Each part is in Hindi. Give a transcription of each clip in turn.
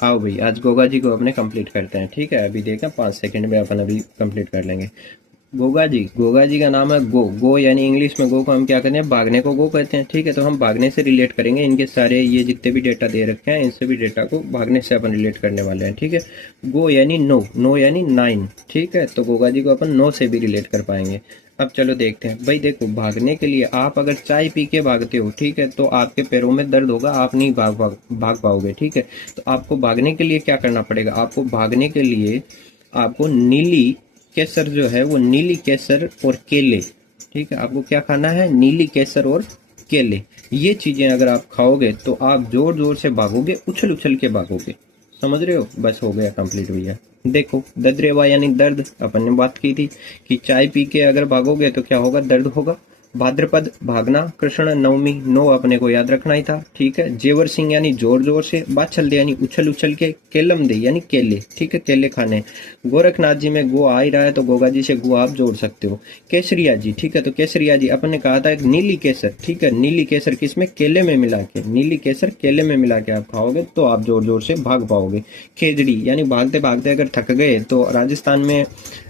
आओ भाई आज गोगा जी को अपने कंप्लीट करते हैं। ठीक है, अभी देखा 5 सेकंड में अपन अभी कंप्लीट कर लेंगे। गोगा जी का नाम है गो। गो यानी इंग्लिश में गो को हम क्या कहते हैं, भागने को गो कहते हैं। ठीक है, तो हम भागने से रिलेट करेंगे। इनके सारे ये जितने भी डेटा दे रखे हैं, इनसे भी डेटा को भागने से अपन रिलेट करने वाले हैं। ठीक है, गो यानी नो, नो यानी 9। ठीक है, तो गोगा जी को अपन नो से भी रिलेट कर पाएंगे। अब चलो देखते हैं भाई। देखो, भागने के लिए आप अगर चाय पी के भागते हो, ठीक है, तो आपके पैरों में दर्द होगा, आप नहीं भाग पाओगे। ठीक है, तो आपको भागने के लिए क्या करना पड़ेगा? आपको भागने के लिए आपको नीली केसर जो है, वो नीली केसर और केले। ठीक है, आपको क्या खाना है? नीली केसर और केले। ये चीजें अगर आप खाओगे तो आप जोर जोर से भागोगे, उछल उछल के भागोगे। समझ रहे हो? बस हो गया कंप्लीट भैया। देखो, दद्रेवा यानी दर्द, अपन ने बात की थी कि चाय पी के अगर भागोगे तो क्या होगा? दर्द होगा। भाद्रपद भागना, कृष्ण नवमी, नो अपने को याद रखना ही था। ठीक है, जेवर सिंह यानी जोर जोर से, बाछल दे यानी उछल उछल के, केलम दे यानी केले। ठीक है, केले खाने। गोरखनाथ जी में गो आ ही रहा है तो गोगा जी से गो आप जोड़ सकते हो। केसरिया जी, ठीक है, तो केसरिया जी अपन ने कहा था एक नीली केसर। ठीक है, नीली केसर किसमें? केले में मिला के। नीली केसर केले में मिला के आप खाओगे तो आप जोर जोर से भाग पाओगे। खेजड़ी यानी भागते भागते अगर थक गए तो राजस्थान में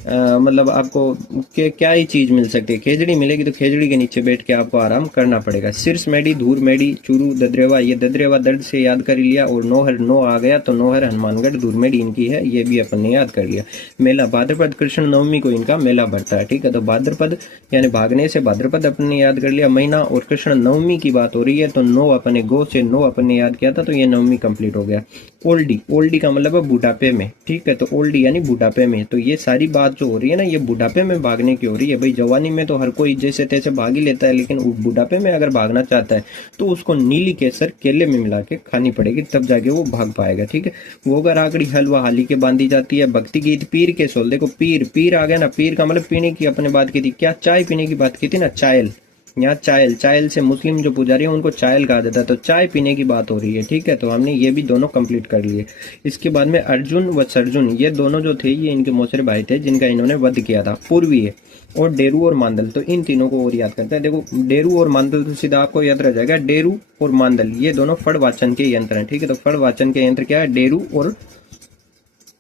मतलब आपको क्या ही चीज मिल सकती है? खेजड़ी मिलेगी, तो खेजड़ी के नीचे बैठ के आपको आराम करना पड़ेगा। सिरस मेडी, धूर मेडी, चूरू, दद्रेवा। ये दद्रेवा दर्द से याद कर लिया। और नोहर, नो आ गया तो नोहर हनुमानगढ़, धूर मेडी इनकी है, ये भी अपन ने याद कर लिया। मेला भाद्रपद, कृष्ण नवमी को इनका मेला भरता है। ठीक है, तो भाद्रपद यानी भागने से भाद्रपद अपन ने याद कर लिया महीना। और कृष्ण नवमी की बात हो रही है तो नो अपने गो से नो अपन ने याद किया था, तो ये नवमी कंप्लीट हो गया। ओल्डी, ओल्डी का मतलब है बुढ़ापे में। ठीक है, तो ओल्डी यानी बुढ़ापे में। तो ये सारी बात जो हो रही है ना, ये बुढ़ापे में भागने की हो रही है। भाई जवानी में तो हर कोई जैसे तैसे भाग ही लेता है, लेकिन बुढ़ापे में अगर भागना चाहता है तो उसको नीली केसर केले में मिला के खानी पड़ेगी, तब जाके वो भाग पाएगा। ठीक है, वो अगर आकड़ी हलवा हाली के बांधी जाती है। भक्ति गीत पीर के सोल। देखो, पीर, पीर आ गया ना। पीर का मतलब पीने की अपने बात की थी। क्या? चाय पीने की बात की थी ना, चायल। यहाँ चायल, चायल से मुस्लिम जो पुजारी है उनको चायल कहा जाता है, तो चाय पीने की बात हो रही है। ठीक है, तो हमने ये भी दोनों कंप्लीट कर लिए। इसके बाद में अर्जुन व सर्जुन, ये दोनों जो थे ये इनके मौसरे भाई थे जिनका इन्होंने वध किया था। पूर्वीय और डेरू और मांदल, तो इन तीनों को और याद करते हैं। देखो, डेरू और मांदल तो सीधा आपको याद रह जाएगा। डेरू और मांदल ये दोनों फड़ वाचन के यंत्र हैं। ठीक है, तो फड़ वाचन के यंत्र क्या है? डेरू और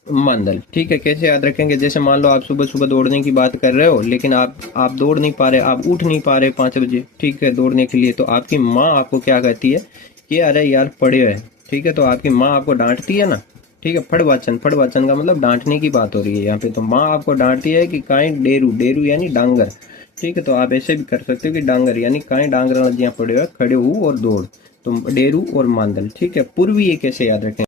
मांदल। ठीक है, कैसे याद रखेंगे? जैसे मान लो आप सुबह सुबह दौड़ने की बात कर रहे हो, लेकिन आप दौड़ नहीं पा रहे, आप उठ नहीं पा रहे 5 बजे, ठीक है, दौड़ने के लिए, तो आपकी माँ आपको क्या कहती है कि अरे यार पड़े है। ठीक है, तो आपकी माँ आपको डांटती है ना। ठीक है, फड़वाचन, फड़वाचन का मतलब डांटने की बात हो रही है यहाँ पे। तो माँ आपको डांटती है कि काई डेरू, डेरू यानी डांगर। ठीक है, तो आप ऐसे भी कर सकते हो कि डांगर यानी काई डांगर लजियां पड़े हुए, खड़े हो और दौड़। तो डेरू और मांदल। ठीक है, पूर्वी ये कैसे याद रखें?